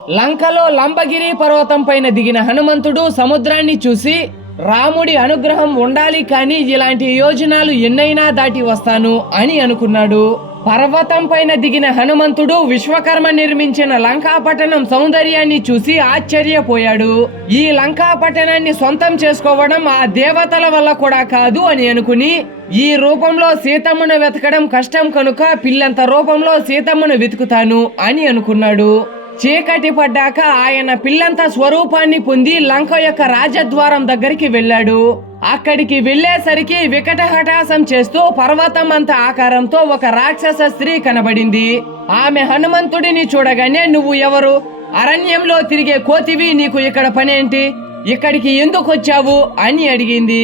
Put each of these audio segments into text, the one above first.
లంకలో లంబగిరి పర్వతం పైన దిగిన హనుమంతుడు సముద్రాన్ని చూసి రాముడి అనుగ్రహం ఉండాలి కానీ ఇలాంటి యోజనాలు ఎన్నైనా దాటి వస్తాను అని అనుకున్నాడు. పర్వతం పైన దిగిన హనుమంతుడు విశ్వకర్మ నిర్మించిన లంకాపట్టణం సౌందర్యాన్ని చూసి ఆశ్చర్యపోయాడు. ఈ లంకాపట్టణాన్ని సొంతం చేసుకోవడం ఆ దేవతల వల్ల కూడా కాదు అని అనుకుని ఈ రూపంలో సీతమ్మను వెతకడం కష్టం కనుక పిల్లంత రూపంలో సీతమ్మను వెతుకుతాను అని అనుకున్నాడు. చీకటి పడ్డాక ఆయన పిల్లంత స్వరూపాన్ని పొంది లంక యొక్క రాజద్వారం దగ్గరికి వెళ్ళాడు. అక్కడికి వెళ్లేసరికి వికటహటాసం చేస్తూ పర్వతం అంత ఆకారంతో ఒక రాక్షస స్త్రీ కనబడింది. ఆమె హనుమంతుడిని చూడగానే నువ్వు ఎవరు? అరణ్యంలో తిరిగే కోతివి, నీకు ఇక్కడ పనేంటి? ఇక్కడికి ఎందుకు వచ్చావు అని అడిగింది.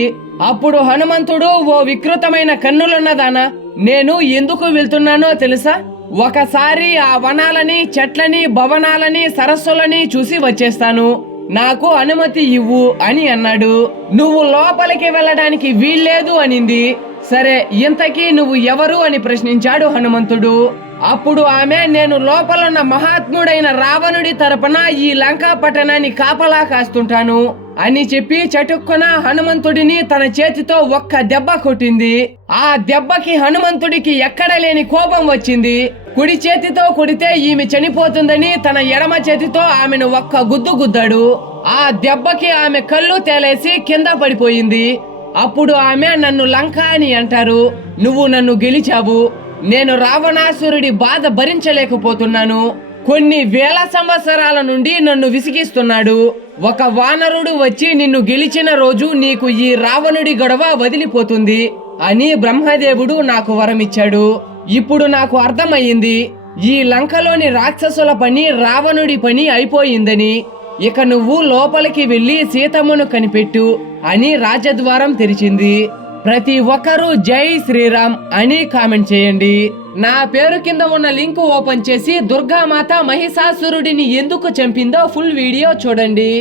అప్పుడు హనుమంతుడు, ఓ వికృతమైన కన్నులున్నదానా, నేను ఎందుకు వెళ్తున్నానో తెలుసా? ఒకసారి ఆ వనాలని, చెట్లని, భవనాలని, సరస్సులని చూసి వచ్చేస్తాను, నాకు అనుమతి ఇవ్వు అని అన్నాడు. నువ్వు లోపలికి వెళ్ళడానికి వీల్లేదు అనింది. సరే, ఇంతకీ నువ్వు ఎవరు అని ప్రశ్నించాడు హనుమంతుడు. అప్పుడు ఆమె, నేను లోపలున్న మహాత్ముడైన రావణుడి తరపున ఈ లంకా పట్టణాన్ని కాపలా కాస్తుంటాను అని చెప్పి చటుక్కున హనుమంతుడిని తన చేతితో ఒక్క దెబ్బ కొట్టింది. ఆ దెబ్బకి హనుమంతుడికి ఎక్కడ లేని కోపం వచ్చింది. కుడి చేతితో కొడితే ఈమె చనిపోతుందని తన ఎడమ చేతితో ఆమెను ఒక్క గుద్దు గుద్దాడు. ఆ దెబ్బకి ఆమె కళ్ళు తేలేసి కింద పడిపోయింది. అప్పుడు ఆమె, నన్ను లంక అని అంటారు, నువ్వు నన్ను గెలిచావు, నేను రావణాసురుడి బాధ భరించలేకపోతున్నాను, కొన్ని వేల సంవత్సరాల నుండి నన్ను విసిగిస్తున్నాడు, ఒక వానరుడు వచ్చి నిన్ను గెలిచిన రోజు నీకు ఈ రావణుడి గొడవ వదిలిపోతుంది అని బ్రహ్మదేవుడు నాకు వరమిచ్చాడు. ఇప్పుడు నాకు అర్థమయ్యింది, ఈ లంకలోని రాక్షసుల పని, రావణుడి పని అయిపోయిందని. ఇక నువ్వు లోపలికి వెళ్లి సీతమ్మను కనిపెట్టు అని రాజద్వారం తెరిచింది. ప్రతి ఒక్కరూ జై శ్రీరామ్ అని కామెంట్ చేయండి. నా పేరు కింద ఉన్న లింక్ ఓపెన్ చేసి దుర్గామాత మహిషాసురుడిని ఎందుకు చంపిందో ఫుల్ వీడియో చూడండి.